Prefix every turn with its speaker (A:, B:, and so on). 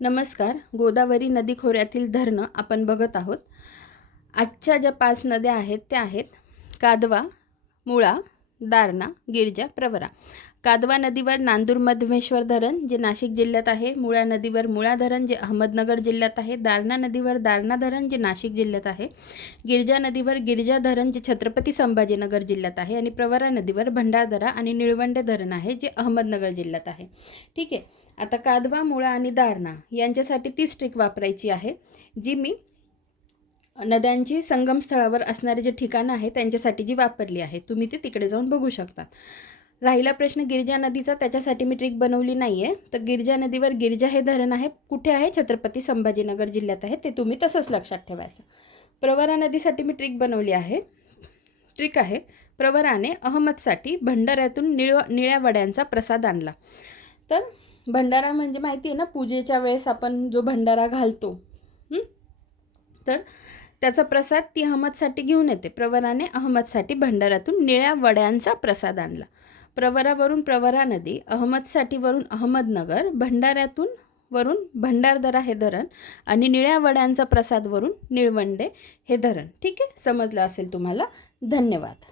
A: नमस्कार. गोदावरी नदी खोऱ्यातील धरणं आपण बघत आहोत. आजच्या ज्या पाच नद्या आहेत त्या आहेत कादवा मुळा दारणा गिरजा प्रवरा. कादवा नदीवर नांदूर मधमेश्वर धरण जे नाशिक जिल्ह्यात आहे. मुळा नदीवर मुळा धरण जे अहमदनगर जिल्ह्यात आहे. दारणा नदीवर दारणा धरण जे नाशिक जिल्ह्यात आहे. गिरजा नदीवर गिरजा धरण जे छत्रपती संभाजीनगर जिल्ह्यात आहे. आणि प्रवरा नदीवर भंडारदरा आणि निळवंडे धरण आहे जे अहमदनगर जिल्ह्यात आहे. ठीक आहे. आता कादवा मुळा आणि दारणा यांच्यासाठी तीच ट्रिक वापरायची आहे जी मी नद्यांची संगमस्थळावर असणारे जे ठिकाणं आहे त्यांच्यासाठी जी वापरली आहे. तुम्ही ते तिकडे जाऊन बघू शकता. राहिला प्रश्न गिरजा नदीचा त्याच्यासाठी मी ट्रिक बनवली नाही आहे तर गिरजा नदीवर गिरजा हे धरण आहे. कुठे आहे? छत्रपती संभाजीनगर जिल्ह्यात आहे. ते तुम्ही तसंच लक्षात ठेवायचं. प्रवरा नदीसाठी मी ट्रिक बनवली आहे. ट्रिक आहे. प्रवराने अहमदसाठी भंडाऱ्यातून निळ निळ्या वड्यांचा प्रसाद आणला. तर भंडारा म्हणजे माहिती आहे ना पूजेच्या वेळेस आपण जो भंडारा घालतो. तर त्याचा प्रसाद ती अहमदसाठी घेऊन येते. प्रवराने अहमदसाठी भंडाऱ्यातून निळ्या वड्यांचा प्रसाद आणला. प्रवरावरून प्रवरा नदी अहमदसाठी वरून अहमदनगर भंडाऱ्यातून वरून भंडारदरा हे धरण आणि निळ्या वड्यांचा प्रसाद वरून निळवंडे हे धरण. ठीक आहे? समजलं असेल तुम्हाला? धन्यवाद.